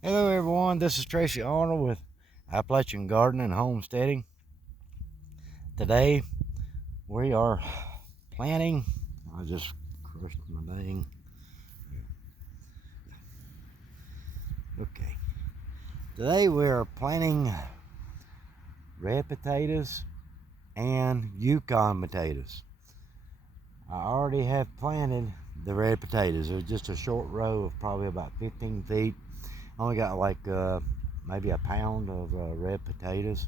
Hello everyone, this is Tracy Arnold with Appalachian Gardening and Homesteading. Today we are planting, I just crushed my dang, okay. Today we are planting red potatoes and Yukon potatoes. I already have planted the red potatoes. There's just a short row of probably about 15 feet. I only got like maybe a pound of red potatoes.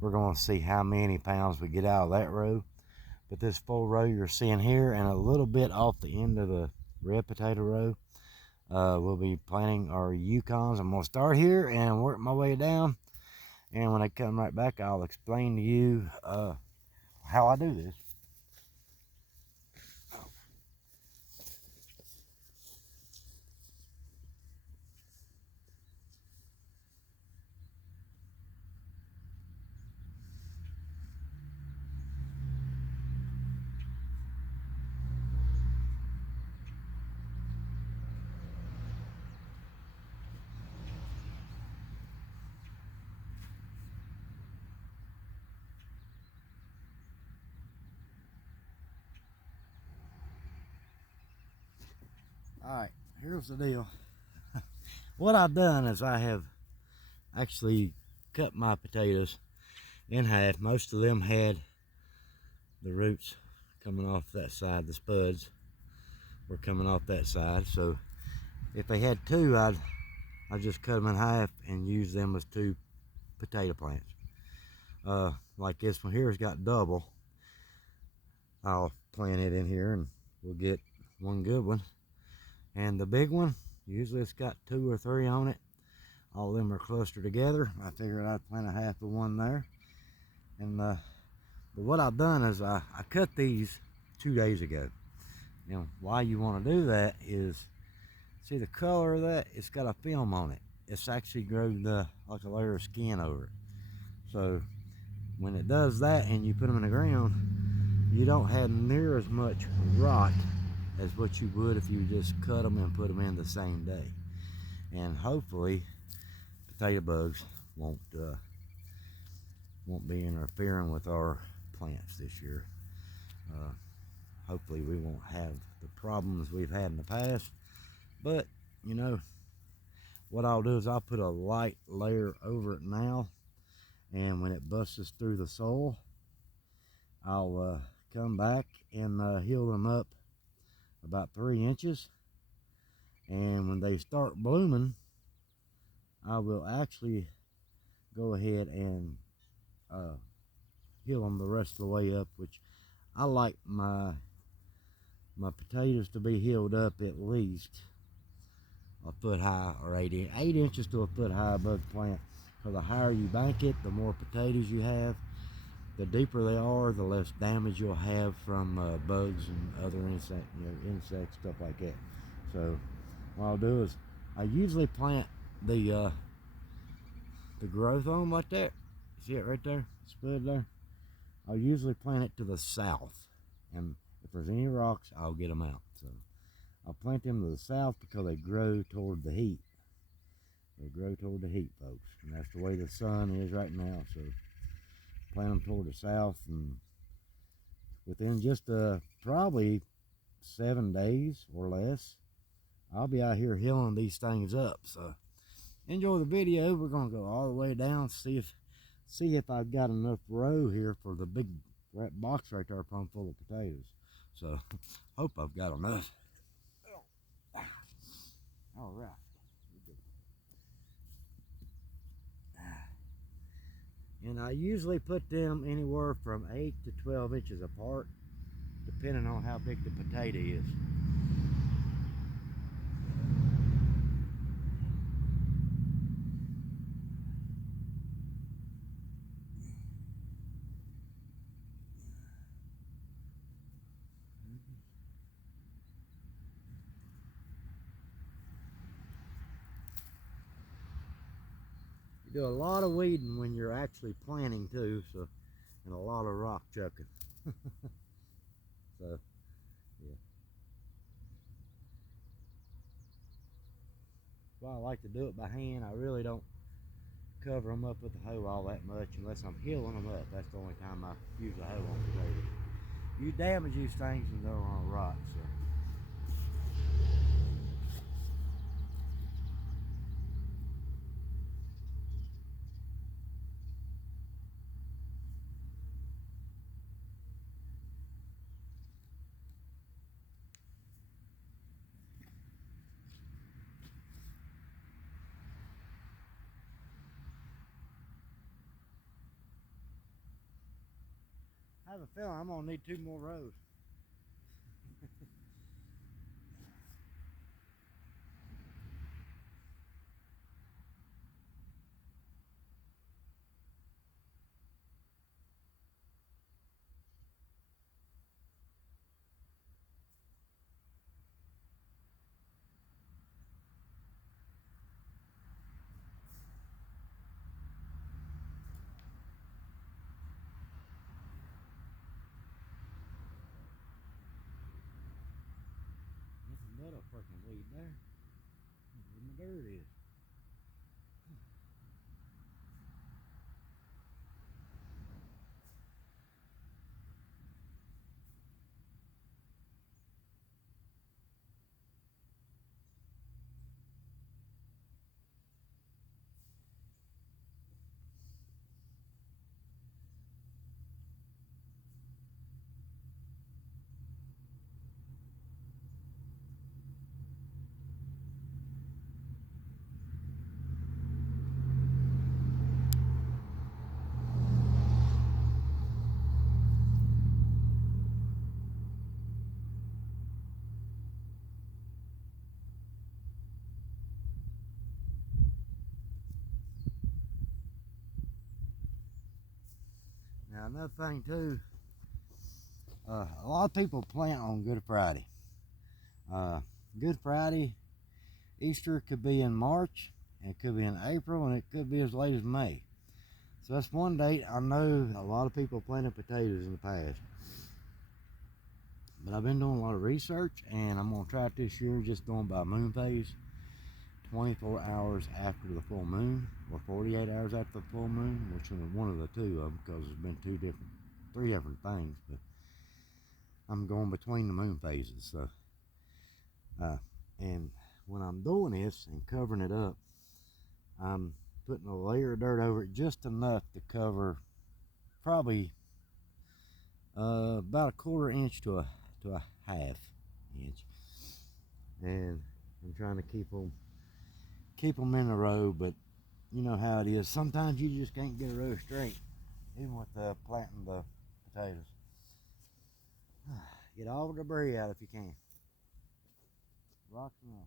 We're going to see how many pounds we get out of that row. But this full row you're seeing here and a little bit off the end of the red potato row, we'll be planting our Yukons. I'm going to start here and work my way down. And when I come right back, I'll explain to you how I do this. All right, here's the deal. What I've done is I have actually cut my potatoes in half. Most of them had the roots coming off that side. The spuds were coming off that side. So if they had two, I'd just cut them in half and use them as two potato plants. Like this one here has got double. I'll plant it in here and we'll get one good one. And the big one, usually it's got 2 or 3 on it. All of them are clustered together. I figured I'd plant a half of one there. And but what I've done is I cut these 2 days ago. Now, why you want to do that is, see the color of that? It's got a film on it. It's actually grown like a layer of skin over it. So when it does that and you put them in the ground, you don't have near as much rot as what you would if you just cut them and put them in the same day. And hopefully potato bugs won't be interfering with our plants this year. Hopefully we won't have the problems we've had in the past. But you know what I'll do is I'll put a light layer over it now, and when it busts through the soil, I'll come back and heal them up about 3 inches. And when they start blooming, I will actually go ahead and heal them the rest of the way up, which I like my potatoes to be healed up at least a foot high, or 8 inches to a foot high above the plant. So the higher you bank it, the more potatoes you have. The deeper they are, the less damage you'll have from bugs and other insects, stuff like that. So what I'll do is I usually plant the growth on them like that. See it right there, spud there? I'll usually plant it to the south, and if there's any rocks, I'll get them out. So I'll plant them to the south because they grow toward the heat. They grow toward the heat, folks, and that's the way the sun is right now. So plant them toward the south, and within just probably 7 days or less, I'll be out here healing these things up. So enjoy the video. We're gonna go all the way down, see if I've got enough row here for the big box right there, plumb full of potatoes. So hope I've got enough. All right. And I usually put them anywhere from 8 to 12 inches apart, depending on how big the potato is. You do a lot of weeding when you're actually planting too, so, and a lot of rock chucking. So, yeah. Well, I like to do it by hand. I really don't cover them up with the hoe all that much unless I'm healing them up. That's the only time I use a hoe on potatoes. You damage these things and they're on rot. So. I have a feeling I'm gonna need 2 more rows. There's another freaking weed there. Where my dirt is. Now another thing too, a lot of people plant on Good Friday. Good Friday, Easter could be in March, and it could be in April, and it could be as late as May. So that's one date I know a lot of people planted potatoes in the past. But I've been doing a lot of research, and I'm gonna try it this year, just going by moon phase. 24 hours after the full moon, or 48 hours after the full moon, which is one of the two of them, because there's been three different things. But I'm going between the moon phases. So, and when I'm doing this and covering it up, I'm putting a layer of dirt over it, just enough to cover probably about a 1/4 inch to a 1/2 inch, and I'm trying to keep them in a row. But you know how it is. Sometimes you just can't get a row straight, even with planting the potatoes. Get all the debris out if you can. Rocks and all.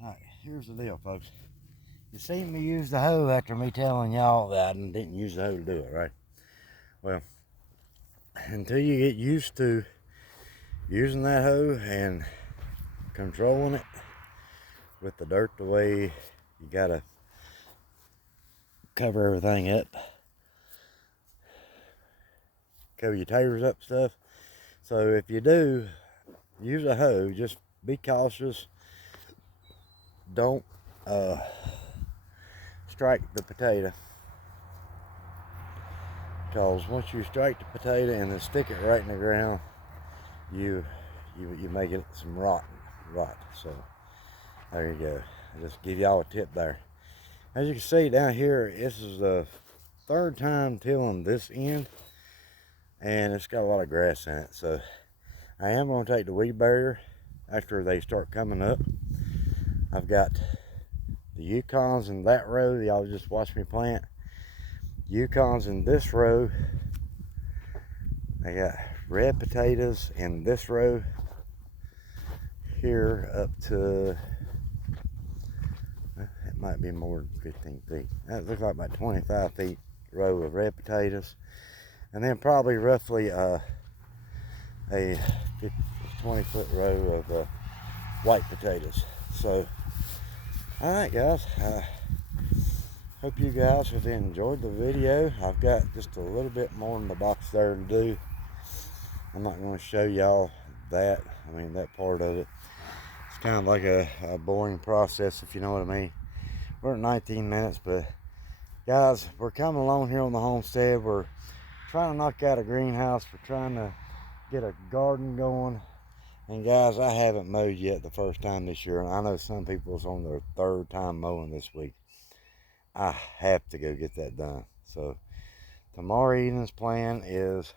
Alright, here's the deal, folks. You seen me use the hoe after me telling y'all that I didn't use the hoe to do it, right? Well, until you get used to using that hoe and controlling it with the dirt the way you gotta cover everything up, cover your taters up stuff. So if you do use a hoe, just be cautious. Don't strike the potato, because once you strike the potato and then stick it right in the ground, you may get some rot. So there you go. I'll just give y'all a tip there. As you can see down here, this is the third time tilling this end, and it's got a lot of grass in it. So I am going to take the weed barrier after they start coming up. I've got the Yukons in that row. Y'all just watch me plant. Yukons in this row. I got red potatoes in this row here up to, it might be more than 15 feet. That looks like about 25 feet row of red potatoes. And then probably roughly a 20-foot row of white potatoes. So, alright guys, hope you guys have enjoyed the video. I've got just a little bit more in the box there to do. I'm not going to show y'all that. I mean, that part of it. It's kind of like a boring process, if you know what I mean. We're at 19 minutes, but guys, we're coming along here on the homestead. We're trying to knock out a greenhouse. We're trying to get a garden going. And guys, I haven't mowed yet the first time this year. And I know some people's on their third time mowing this week. I have to go get that done. So tomorrow evening's plan is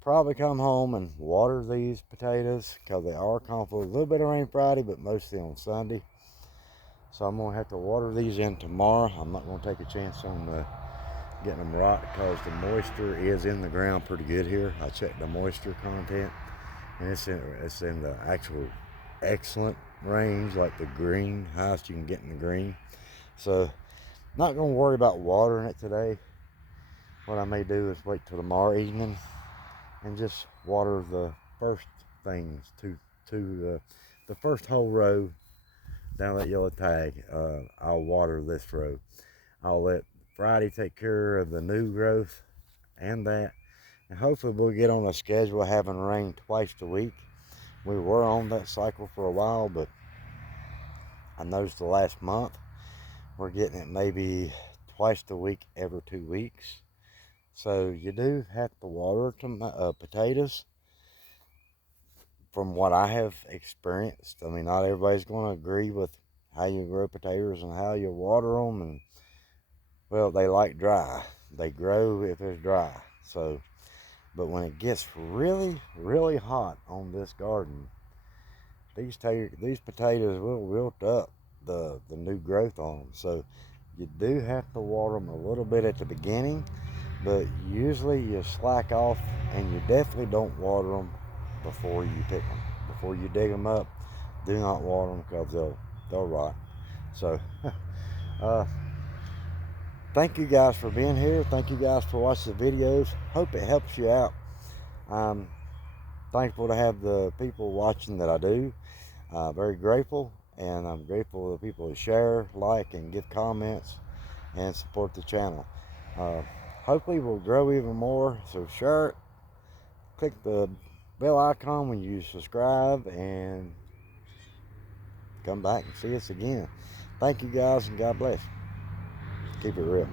probably come home and water these potatoes, because they are comfortable. A little bit of rain Friday, but mostly on Sunday. So I'm going to have to water these in tomorrow. I'm not going to take a chance on getting them rot, because the moisture is in the ground pretty good here. I checked the moisture content, and it's in the actual excellent range, like the green, highest you can get in the green. So not going to worry about watering it today. What I may do is wait till tomorrow evening and just water the first things to the first whole row down that yellow tag. I'll water this row. I'll let Friday take care of the new growth and that, and hopefully we'll get on a schedule of having rain twice a week. We were on that cycle for a while, but I noticed the last month we're getting it maybe twice a week every 2 weeks. So you do have to water potatoes, from what I have experienced. I mean, not everybody's going to agree with how you grow potatoes and how you water them. And well, they like dry. They grow if it's dry. So, but when it gets really, really hot on this garden, these potatoes will wilt up the new growth on them. So you do have to water them a little bit at the beginning, but usually you slack off, and you definitely don't water them before you pick them. Before you dig them up, do not water them, because they'll rot. So thank you guys for being here. Thank you guys for watching the videos. Hope it helps you out. I'm thankful to have the people watching that I do. Very grateful, and I'm grateful to the people who share, like, and give comments and support the channel. Hopefully we'll grow even more, so share it, click the bell icon when you subscribe, and come back and see us again. Thank you guys, and God bless. Keep it real.